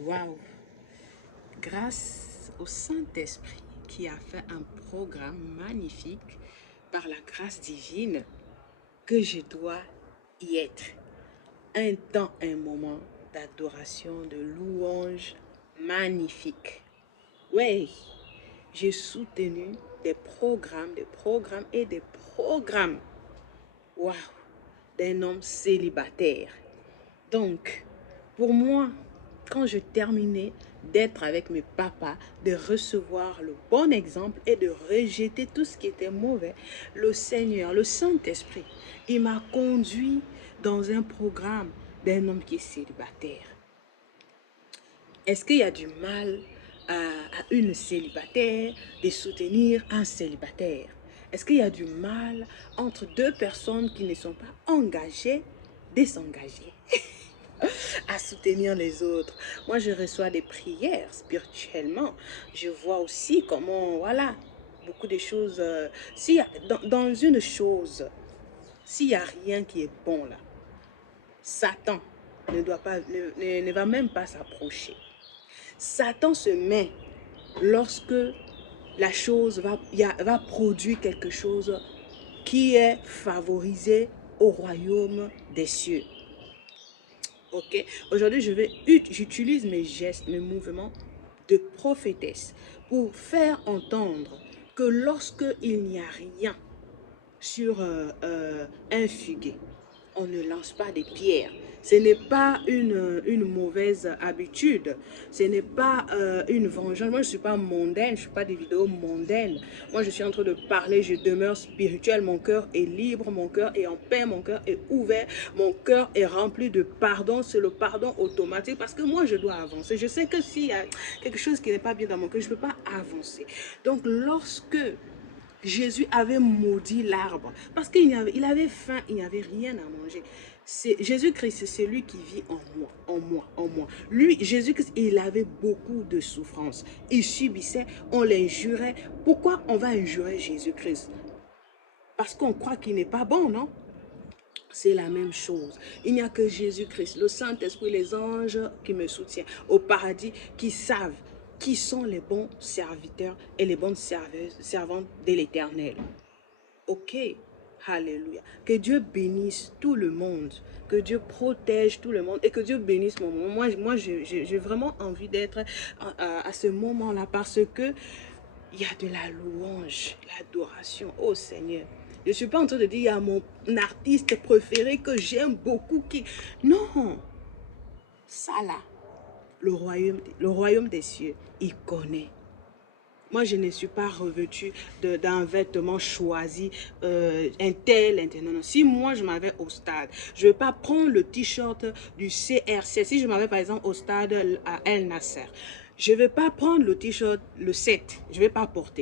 Waouh! Grâce au Saint-Esprit qui a fait un programme magnifique par la grâce divine que je dois y être. Un temps, un moment d'adoration, de louange magnifique. Oui, j'ai soutenu des programmes et des programmes. Waouh! D'un homme célibataire. Donc, pour moi, quand je terminais d'être avec mes papas, de recevoir le bon exemple et de rejeter tout ce qui était mauvais, le Seigneur, le Saint-Esprit, il m'a conduit dans un programme d'un homme qui est célibataire. Est-ce qu'il y a du mal à une célibataire de soutenir un célibataire? Est-ce qu'il y a du mal entre deux personnes qui ne sont pas engagées de s'engager à soutenir les autres? Moi, je reçois des prières spirituellement. Je vois aussi comment, voilà, beaucoup de choses. S'il y a, dans une chose, s'il n'y a rien qui est bon là, Satan ne va même pas s'approcher. Satan se met lorsque la chose va produire quelque chose qui est favorisé au royaume des cieux. Ok, aujourd'hui j'utilise mes gestes, mes mouvements de prophétesse pour faire entendre que lorsque il n'y a rien sur un figuier, on ne lance pas des pierres. Ce n'est pas une mauvaise habitude. Ce n'est pas une vengeance. Moi, je ne suis pas mondaine. Je ne suis pas des vidéos mondaines. Moi, je suis en train de parler. Je demeure spirituel. Mon cœur est libre. Mon cœur est en paix. Mon cœur est ouvert. Mon cœur est rempli de pardon. C'est le pardon automatique parce que moi, je dois avancer. Je sais que s'il y a quelque chose qui n'est pas bien dans mon cœur, je ne peux pas avancer. Donc, lorsque Jésus avait maudit l'arbre parce qu'il avait faim, il n'y avait rien à manger. Jésus-Christ, c'est celui qui vit en moi, en moi, en moi. Lui, Jésus-Christ, il avait beaucoup de souffrances. Il subissait, on l'injurait. Pourquoi on va injurer Jésus-Christ? Parce qu'on croit qu'il n'est pas bon, non? C'est la même chose. Il n'y a que Jésus-Christ, le Saint-Esprit, les anges qui me soutiennent au paradis, qui savent qui sont les bons serviteurs et les bonnes servantes de l'Éternel. Ok, alléluia. Que Dieu bénisse tout le monde, que Dieu protège tout le monde et que Dieu bénisse mon moment. Moi j'ai vraiment envie d'être à ce moment-là parce que il y a de la louange, l'adoration au Seigneur. Je ne suis pas en train de dire il y a mon artiste préféré que j'aime beaucoup qui... Non, ça là, le royaume des cieux, il connaît. Moi, je ne suis pas revêtue d'un vêtement choisi, un tel. Non, non. Si moi, je m'avais au stade, je ne vais pas prendre le t-shirt du CRC. Si je m'avais, par exemple, au stade à El Nasser, je ne vais pas prendre le t-shirt, le 7. Je ne vais pas porter.